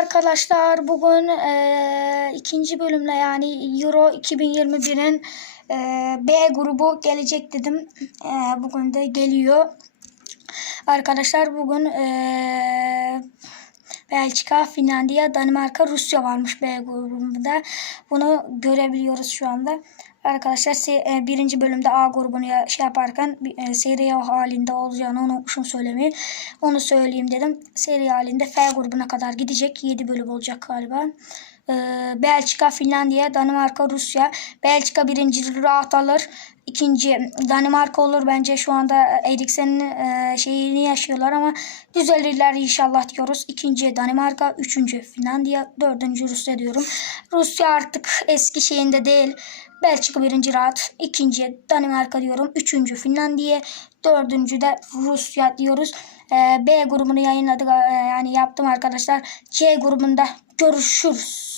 arkadaşlar bugün e, ikinci bölümle yani Euro 2021'in e, B grubu gelecek dedim. E, bugün de geliyor. Arkadaşlar bugün e, Belçika, Finlandiya, Danimarka, Rusya varmış B grubunda. Bunu görebiliyoruz şu anda. Arkadaşlar e, birinci bölümde A grubunu şey yaparken e, seri halinde olacağını unutmuşum söylemeyi. Onu söyleyeyim dedim. Seri halinde F grubuna kadar gidecek. 7 bölüm olacak galiba. E, Belçika, Finlandiya, Danimarka, Rusya. Belçika birinci rahat alır. İkinci Danimarka olur bence şu anda Eriksen'in şeyini yaşıyorlar ama düzelirler inşallah diyoruz. İkinci Danimarka, üçüncü Finlandiya, dördüncü Rusya diyorum. Rusya artık eski şeyinde değil. Belçika birinci rahat, ikinci Danimarka diyorum, üçüncü Finlandiya, dördüncü de Rusya diyoruz. E, B grubunu yayınladık e, yani yaptım arkadaşlar. C grubunda görüşürüz.